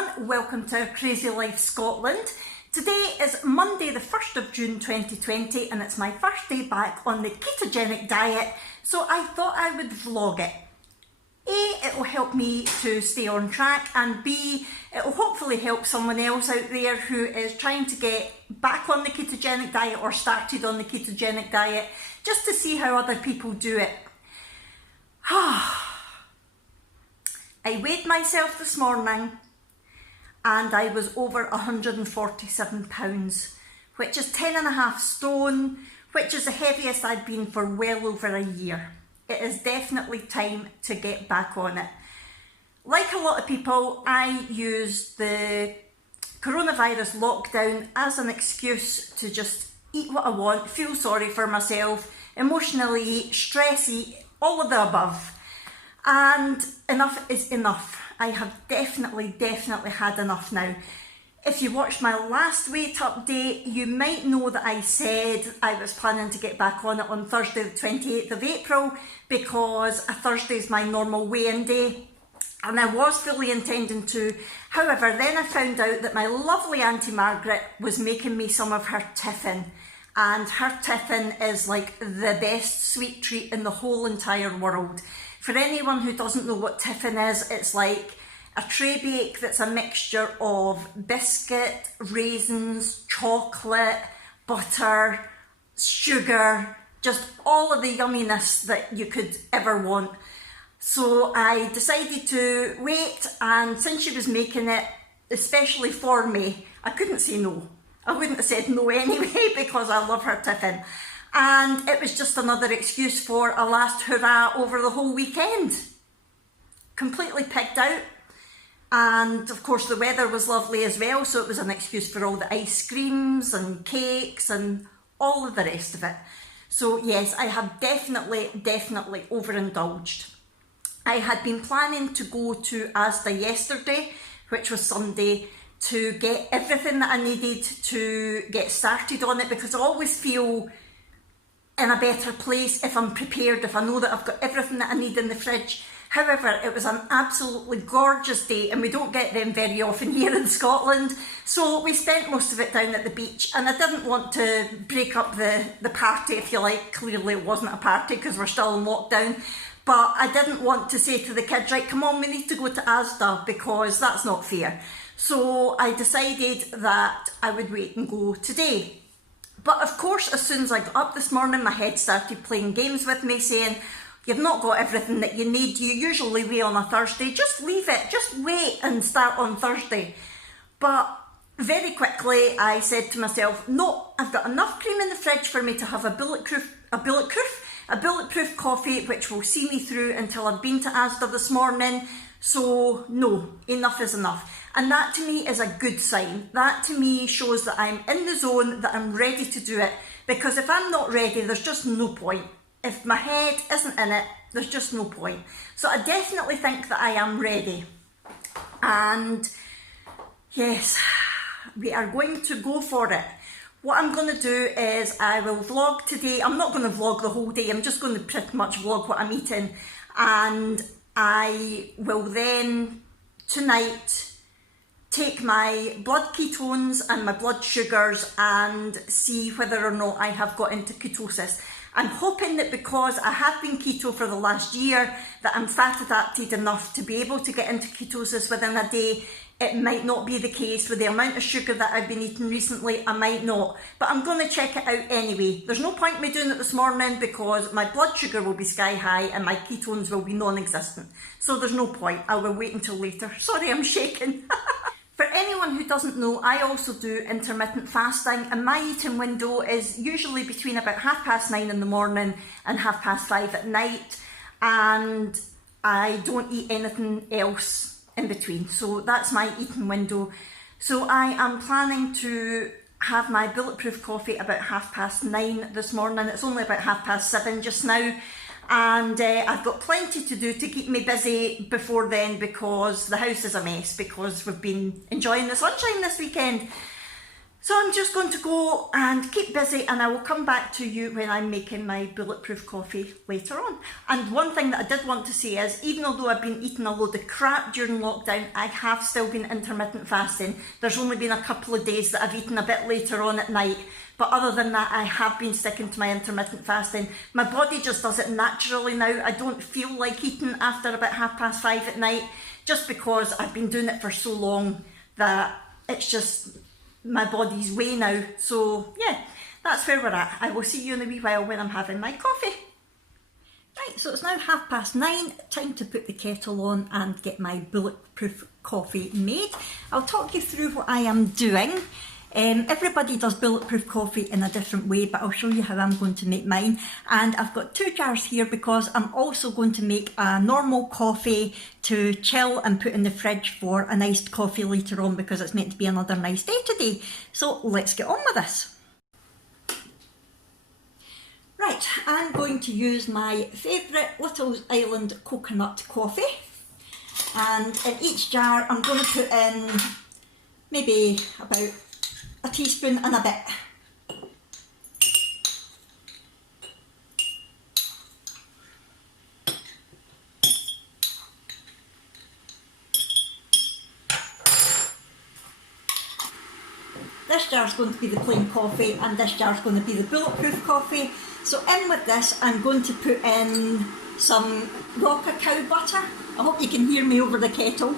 everyone, welcome to Crazy Life Scotland. Today is Monday the 1st of June 2020 and it's my first day back on the ketogenic diet, so I thought I would vlog it. A, it will help me to stay on track, and B, it will hopefully help someone else out there who is trying to get back on the ketogenic diet or started on the ketogenic diet, just to see how other people do it. I weighed myself this morning and I was over 147 pounds, which is 10.5 stone, which is the heaviest I've been for well over a year. It is definitely time to get back on it. Like a lot of people, I used the coronavirus lockdown as an excuse to just eat what I want, feel sorry for myself, emotionally eat, stress eat, all of the above. And enough is enough. I have definitely had enough now. If you watched my last weight update, you might know that I said I was planning to get back on it on Thursday the 28th of April, because a Thursday is my normal weigh-in day, and I was fully intending to. However, then I found out that my lovely Auntie Margaret was making me some of her tiffin, and her tiffin is like the best sweet treat in the whole entire world. For anyone who doesn't know what tiffin is, it's like a tray bake that's a mixture of biscuit, raisins, chocolate, butter, sugar, just all of the yumminess that you could ever want. So I decided to wait, and since she was making it especially for me, I couldn't say no. I wouldn't have said no anyway because I love her tiffin. And it was just another excuse for a last hurrah over the whole weekend. Completely pigged out. And of course the weather was lovely as well, so it was an excuse for all the ice creams and cakes and all of the rest of it. So yes, I have definitely overindulged. I had been planning to go to Asda yesterday, which was Sunday, to get everything that I needed to get started on it, because I always feel in a better place if I'm prepared, if I know that I've got everything that I need in the fridge. However, it was an absolutely gorgeous day, and we don't get them very often here in Scotland, so we spent most of it down at the beach, and I didn't want to break up the party, if you like. Clearly it wasn't a party because we're still in lockdown, but I didn't want to say to the kids, right, come on, we need to go to Asda, because that's not fair. So I decided that I would wait and go today. But of course, as soon as I got up this morning, my head started playing games with me, saying, you've not got everything that you need. You usually weigh on a Thursday. Just leave it. Just wait and start on Thursday. But very quickly, I said to myself, no, I've got enough cream in the fridge for me to have a bulletproof coffee, which will see me through until I've been to Asda this morning. So no, enough is enough. And that to me is a good sign. That to me shows that I'm in the zone, that I'm ready to do it. Because if I'm not ready, there's just no point. If my head isn't in it, there's just no point. So I definitely think that I am ready. And yes, we are going to go for it. What I'm going to do is I will vlog today. I'm not going to vlog the whole day. I'm just going to pretty much vlog what I'm eating. And I will then tonight take my blood ketones and my blood sugars and see whether or not I have got into ketosis. I'm hoping that because I have been keto for the last year, that I'm fat adapted enough to be able to get into ketosis within a day. It might not be the case with the amount of sugar that I've been eating recently. I might not, but I'm going to check it out anyway. There's no point in me doing it this morning because my blood sugar will be sky high and my ketones will be non-existent. So there's no point. I will wait until later. Sorry, I'm shaking. For anyone who doesn't know, I also do intermittent fasting, and my eating window is usually between about 9:30 in the morning and 5:30 at night, and I don't eat anything else in between. So that's my eating window. So I am planning to have my bulletproof coffee about 9:30 this morning. It's only about 7:30 just now. And I've got plenty to do to keep me busy before then, because the house is a mess, because we've been enjoying the sunshine this weekend. So I'm just going to go and keep busy, and I will come back to you when I'm making my bulletproof coffee later on. And one thing that I did want to say is, even although I've been eating a load of crap during lockdown, I have still been intermittent fasting. There's only been a couple of days that I've eaten a bit later on at night, but other than that, I have been sticking to my intermittent fasting. My body just does it naturally now. I don't feel like eating after about 5:30 at night, just because I've been doing it for so long that it's just my body's way now. So yeah, that's where we're at. I will see you in a wee while when I'm having my coffee. Right, so it's now 9:30, time to put the kettle on and get my bulletproof coffee made. I'll talk you through what I am doing. Everybody does bulletproof coffee in a different way, but I'll show you how I'm going to make mine. And I've got 2 jars here because I'm also going to make a normal coffee to chill and put in the fridge for an iced coffee later on, because it's meant to be another nice day today. So let's get on with this. Right, I'm going to use my favourite Little Island coconut coffee. And in each jar I'm going to put in maybe about a teaspoon and a bit. This jar is going to be the plain coffee, and this jar is going to be the bulletproof coffee. So in with this, I'm going to put in some raw cacao butter. I hope you can hear me over the kettle.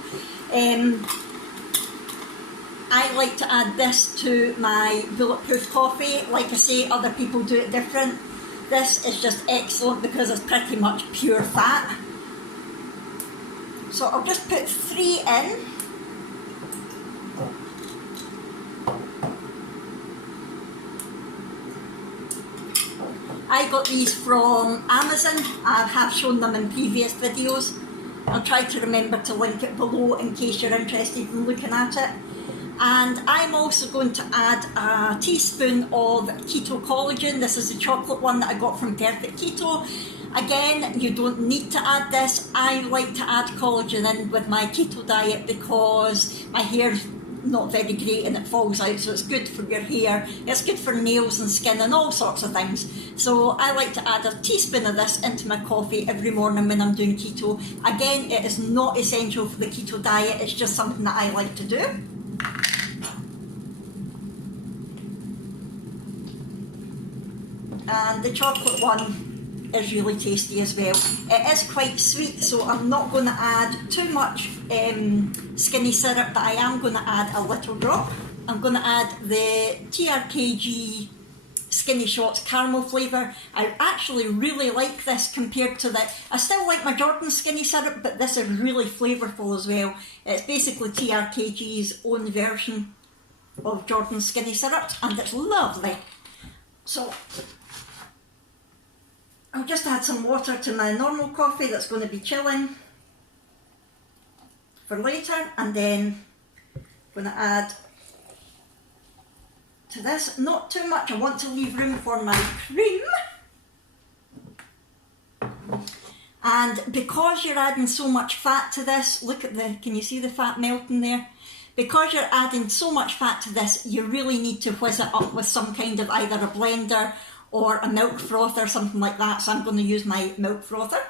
I like to add this to my bulletproof coffee. Like I say, other people do it different. This is just excellent because it's pretty much pure fat. So I'll just put 3 in. I got these from Amazon. I have shown them in previous videos. I'll try to remember to link it below in case you're interested in looking at it. And I'm also going to add a teaspoon of Keto collagen. This is the chocolate one that I got from Perfect Keto. Again, you don't need to add this. I like to add collagen in with my keto diet because my hair's not very great and it falls out, so it's good for your hair. It's good for nails and skin and all sorts of things. So I like to add a teaspoon of this into my coffee every morning when I'm doing keto. Again, it is not essential for the keto diet. It's just something that I like to do. And the chocolate one is really tasty as well. It is quite sweet, so I'm not going to add too much skinny syrup, but I am going to add a little drop. I'm going to add the TRKG Skinny Shots caramel flavour. I actually really like this compared to the... I still like my Jordan skinny syrup, but this is really flavourful as well. It's basically TRKG's own version of Jordan skinny syrup, and it's lovely. So I'll just add some water to my normal coffee that's going to be chilling for later, and then I'm going to add to this, not too much. I want to leave room for my cream. And because you're adding so much fat to this, look at the, can you see the fat melting there? Because you're adding so much fat to this, you really need to whiz it up with some kind of either a blender or a milk frother, something like that. So I'm going to use my milk frother.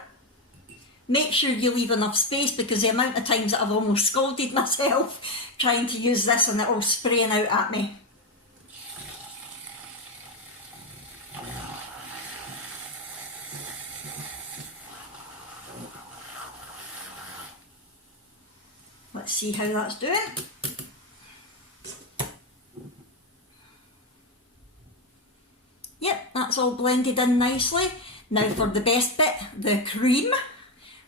Make sure you leave enough space, because the amount of times that I've almost scalded myself trying to use this and it all spraying out at me. Let's see how that's doing. Yep, that's all blended in nicely. Now for the best bit, the cream.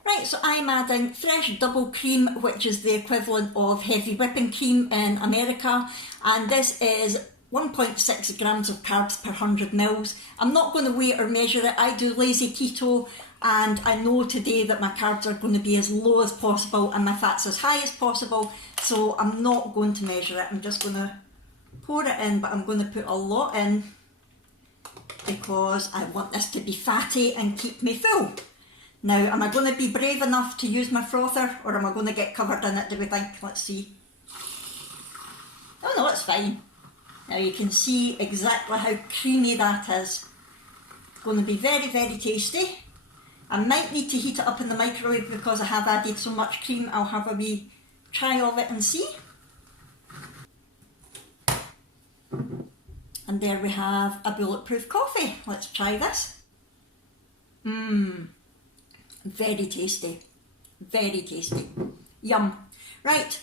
Right, so I'm adding fresh double cream, which is the equivalent of heavy whipping cream in America. And this is 1.6 grams of carbs per 100 mils. I'm not going to weigh or measure it. I do lazy keto, and I know today that my carbs are going to be as low as possible and my fats as high as possible. So I'm not going to measure it. I'm just going to pour it in, but I'm going to put a lot in because I want this to be fatty and keep me full. Now, am I going to be brave enough to use my frother, or am I going to get covered in it, do we think? Let's see. Oh no, it's fine. Now you can see exactly how creamy that is. It's going to be very, very tasty. I might need to heat it up in the microwave because I have added so much cream. I'll have a wee try of it and see. And there we have a bulletproof coffee. Let's try this. Very tasty. Very tasty. Yum. Right,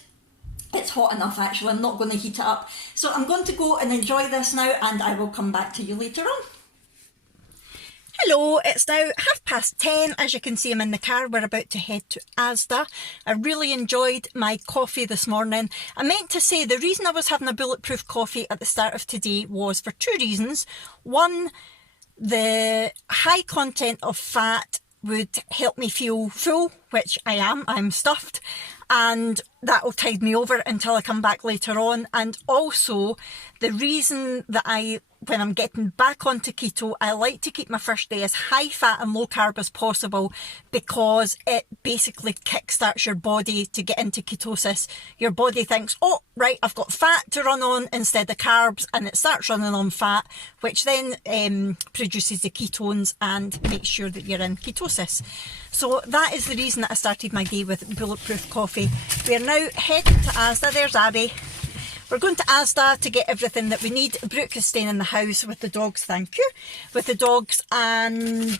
it's hot enough actually. I'm not going to heat it up. So I'm going to go and enjoy this now, and I will come back to you later on. Hello, it's now 10:30. As you can see, I'm in the car. We're about to head to Asda. I really enjoyed my coffee this morning. I meant to say the reason I was having a bulletproof coffee at the start of today was for two reasons. One, the high content of fat would help me feel full, which I am. I'm stuffed, and that will tide me over until I come back later on. And also the reason that when I'm getting back onto keto, I like to keep my first day as high fat and low carb as possible, because it basically kickstarts your body to get into ketosis. Your body thinks, oh, right, I've got fat to run on instead of carbs, and it starts running on fat, which then produces the ketones and makes sure that you're in ketosis. So that is the reason that I started my day with bulletproof coffee. We're now heading to Asda. There's Abby. We're going to Asda to get everything that we need. Brooke is staying in the house with the dogs, thank you, with the dogs and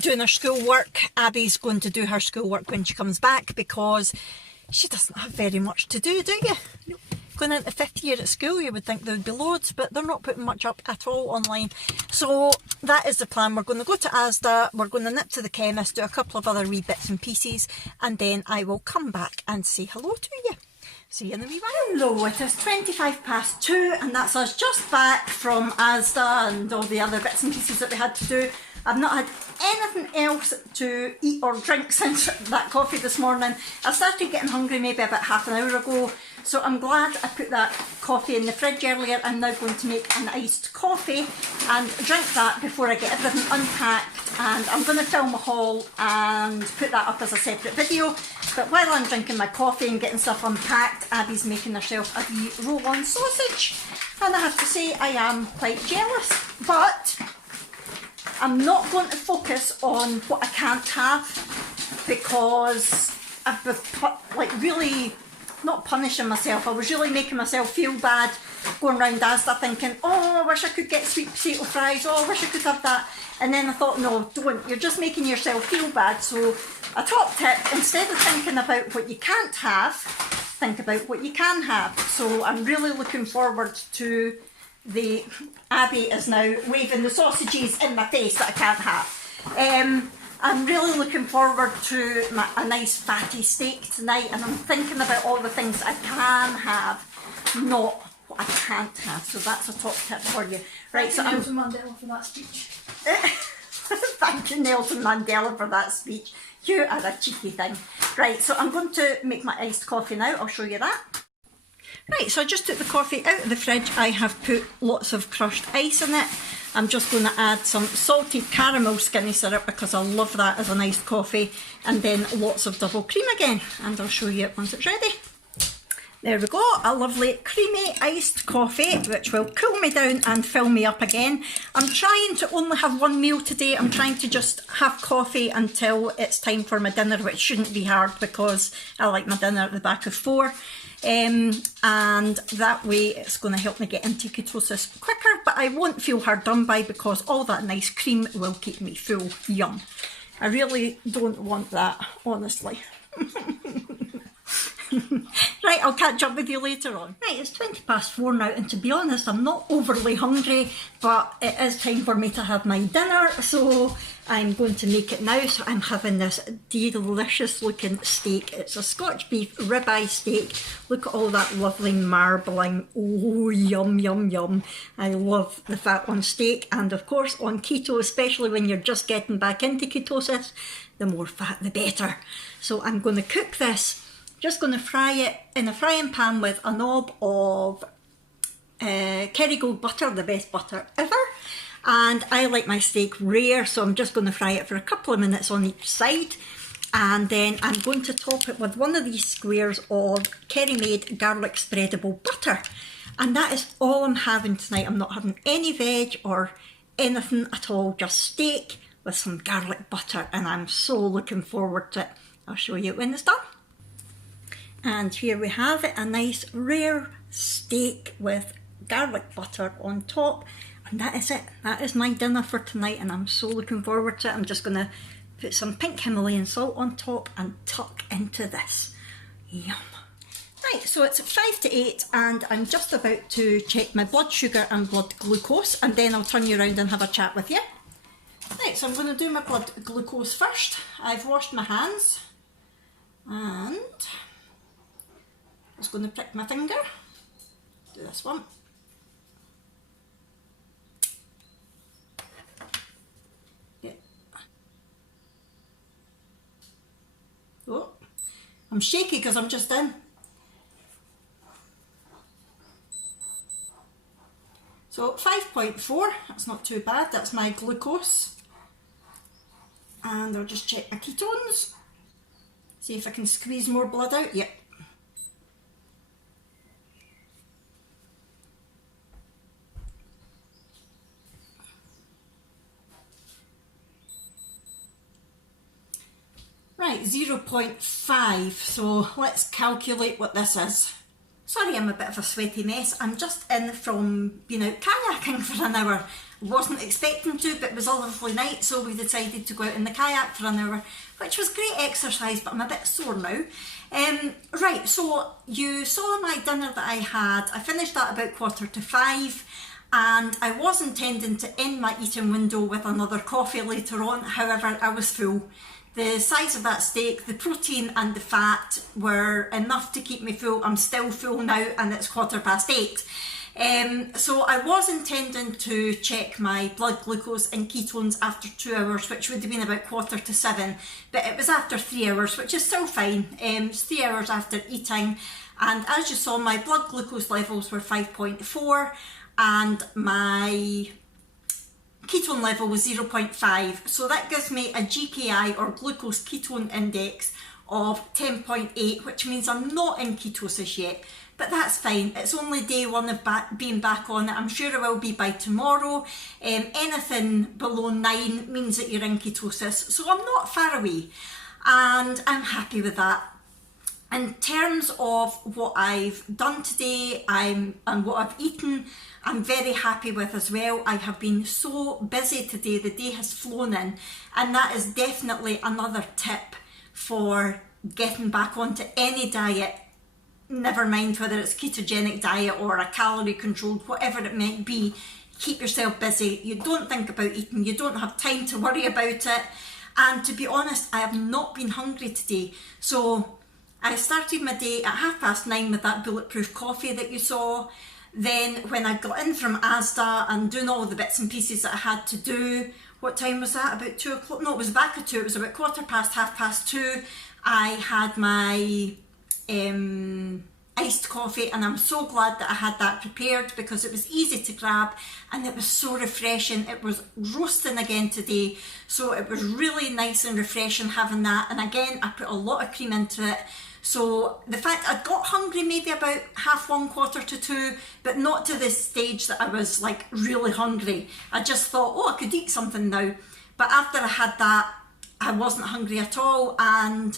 doing her schoolwork. Abby's going to do her schoolwork when she comes back because she doesn't have very much to do you? Nope. Going into 5th year at school, you would think there would be loads, but they're not putting much up at all online. So that is the plan. We're going to go to Asda, we're going to nip to the chemist, do a couple of other wee bits and pieces, and then I will come back and say hello to you. See you in a wee while. Hello, it is 2:25, and that's us just back from Asda and all the other bits and pieces that we had to do. I've not had anything else to eat or drink since that coffee this morning. I started getting hungry maybe about half an hour ago, so I'm glad I put that coffee in the fridge earlier. I'm now going to make an iced coffee and drink that before I get everything unpacked, and I'm going to film a haul and put that up as a separate video. But while I'm drinking my coffee and getting stuff unpacked, Abby's making herself a wee roll-on sausage, and I have to say I am quite jealous, but I'm not going to focus on what I can't have, because I've been really not punishing myself. I was really making myself feel bad going round Asda thinking, oh, I wish I could get sweet potato fries, oh, I wish I could have that. And then I thought, no, don't, you're just making yourself feel bad. So a top tip, instead of thinking about what you can't have, think about what you can have. So I'm really looking forward to Abby is now waving the sausages in my face that I can't have. I'm really looking forward to a nice fatty steak tonight, and I'm thinking about all the things I can have, not what I can't have. So that's a top tip for you. Right, so Nelson Mandela for that speech. Thank you, Nelson Mandela, for that speech. You are a cheeky thing. Right, so I'm going to make my iced coffee now. I'll show you that. Right, so I just took the coffee out of the fridge. I have put lots of crushed ice in it. I'm just going to add some salted caramel skinny syrup because I love that as an iced coffee, and then lots of double cream again, and I'll show you it once it's ready. There we go, a lovely creamy iced coffee which will cool me down and fill me up again. I'm trying to only have one meal today. I'm trying to just have coffee until it's time for my dinner, which shouldn't be hard because I like my dinner at the back of 4. And that way it's going to help me get into ketosis quicker, but I won't feel hard done by because all that nice cream will keep me full. Yum. I really don't want that, honestly. Right, I'll catch up with you later on. Right, it's 4:20 now, and to be honest, I'm not overly hungry, but it is time for me to have my dinner, so I'm going to make it now. So I'm having this delicious looking steak. It's a Scotch beef ribeye steak. Look at all that lovely marbling. Oh, yum, yum, yum. I love the fat on steak, and of course on keto, especially when you're just getting back into ketosis, the more fat the better. So I'm going to cook this. Just going to fry it in a frying pan with a knob of Kerrygold butter, the best butter ever. And I like my steak rare, so I'm just going to fry it for a couple of minutes on each side. And then I'm going to top it with one of these squares of Kerry made garlic spreadable butter. And that is all I'm having tonight. I'm not having any veg or anything at all, just steak with some garlic butter, and I'm so looking forward to it. I'll show you when it's done. And here we have it, a nice rare steak with garlic butter on top. And that is it. That is my dinner for tonight, and I'm so looking forward to it. I'm just going to put some pink Himalayan salt on top and tuck into this. Yum. Right, so it's 5 to 8 and I'm just about to check my blood sugar and blood glucose, and then I'll turn you around and have a chat with you. Right, so I'm going to do my blood glucose first. I've washed my hands and I'm just going to prick my finger. Do this one. Oh, I'm shaky because I'm just in. So 5.4, that's not too bad, that's my glucose. And I'll just check my ketones. See if I can squeeze more blood out. Yep. Right, 0.5, so let's calculate what this is. Sorry, I'm a bit of a sweaty mess. I'm just in from being out kayaking for an hour. Wasn't expecting to, but it was a lovely night, so we decided to go out in the kayak for an hour, which was great exercise, but I'm a bit sore now. Right, so you saw my dinner that I had. I finished that about 4:45, and I was intending to end my eating window with another coffee later on. However, I was full. The size of that steak, the protein and the fat were enough to keep me full. I'm still full now and it's 8:15. So I was intending to check my blood glucose and ketones after 2 hours, which would have been about 6:45, but it was after 3 hours, which is still fine. It's 3 hours after eating, and as you saw, my blood glucose levels were 5.4 and my ketone level was 0.5, so that gives me a GKI or glucose ketone index of 10.8, which means I'm not in ketosis yet, but that's fine. It's only day one of being back on it. I'm sure I will be by tomorrow. Anything below 9 means that you're in ketosis, so I'm not far away and I'm happy with that. In terms of what I've done today and what I've eaten, I'm very happy with as well. I have been so busy today, the day has flown in, and that is definitely another tip for getting back onto any diet, never mind whether it's ketogenic diet or a calorie controlled, whatever it might be. Keep yourself busy. You don't think about eating, you don't have time to worry about it, and to be honest, I have not been hungry today. So I started my day at 9:30 with that bulletproof coffee that you saw. Then when I got in from Asda and doing all the bits and pieces that I had to do, what time was that? About 2 o'clock? No, it was back at 2. It was about 2:15. I had my iced coffee, and I'm so glad that I had that prepared because it was easy to grab and it was so refreshing. It was roasting again today, so it was really nice and refreshing having that. And again, I put a lot of cream into it. So the fact I got hungry maybe about 1:30, 1:45, but not to this stage that I was like really hungry. I just thought, oh, I could eat something now. But after I had that, I wasn't hungry at all. And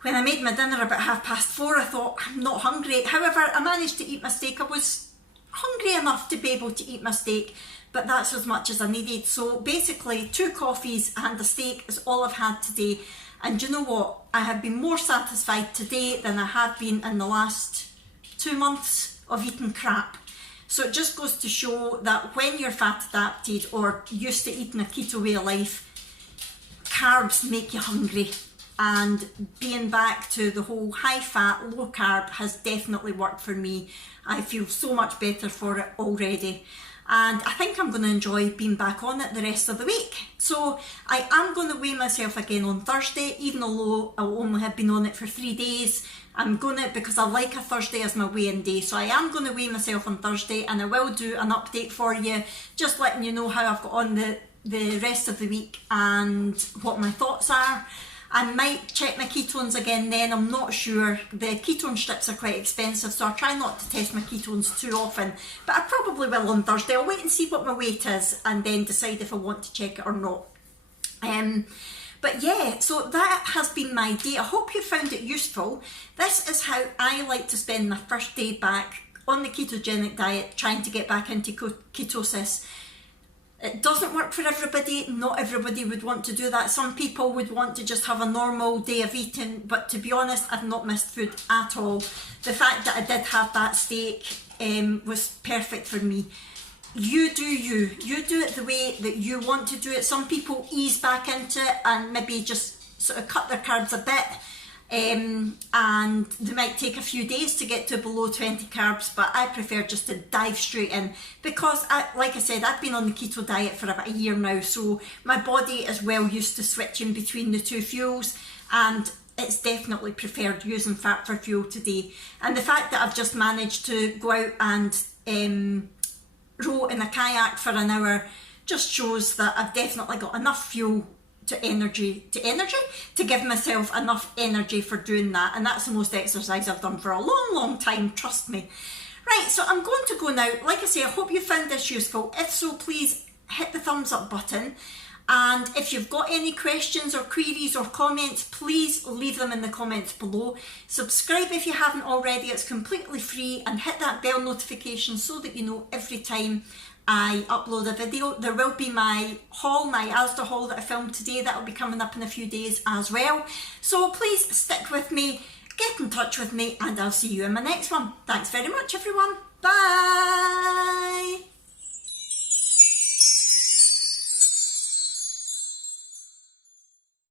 when I made my dinner about 4:30, I thought, I'm not hungry. However, I managed to eat my steak. I was hungry enough to be able to eat my steak, but that's as much as I needed. So basically 2 coffees and a steak is all I've had today. And you know what? I have been more satisfied today than I have been in the last 2 months of eating crap. So it just goes to show that when you're fat adapted or used to eating a keto way of life, carbs make you hungry. And being back to the whole high fat, low carb has definitely worked for me. I feel so much better for it already. And I think I'm going to enjoy being back on it the rest of the week. So I am going to weigh myself again on Thursday, even though I only have been on it for 3 days. I'm going to, because I like a Thursday as my weigh-in day, so I am going to weigh myself on Thursday, and I will do an update for you, just letting you know how I've got on the rest of the week and what my thoughts are. I might check my ketones again then, I'm not sure. The ketone strips are quite expensive, so I try not to test my ketones too often, but I probably will on Thursday. I'll wait and see what my weight is and then decide if I want to check it or not. But yeah, so that has been my day. I hope you found it useful. This is how I like to spend my first day back on the ketogenic diet, trying to get back into ketosis. It doesn't work for everybody. Not everybody would want to do that. Some people would want to just have a normal day of eating, but to be honest, I've not missed food at all. The fact that I did have that steak was perfect for me. You do you. You do it the way that you want to do it. Some people ease back into it and maybe just sort of cut their carbs a bit, and they might take a few days to get to below 20 carbs, but I prefer just to dive straight in because, like I said, I've been on the keto diet for about a year now, so my body is well used to switching between the two fuels, and it's definitely preferred using fat for fuel today. And the fact that I've just managed to go out and row in a kayak for an hour just shows that I've definitely got enough fuel to give myself enough energy for doing that, and that's the most exercise I've done for a long time, trust me. Right, so I'm going to go now. Like I say, I hope you found this useful. If so, please hit the thumbs up button, and if you've got any questions or queries or comments, please leave them in the comments below. Subscribe if you haven't already, it's completely free, and hit that bell notification so that you know every time I upload a video. There will be my haul, my Asda haul that I filmed today, that will be coming up in a few days as well. So please stick with me, get in touch with me, and I'll see you in my next one. Thanks very much everyone, bye!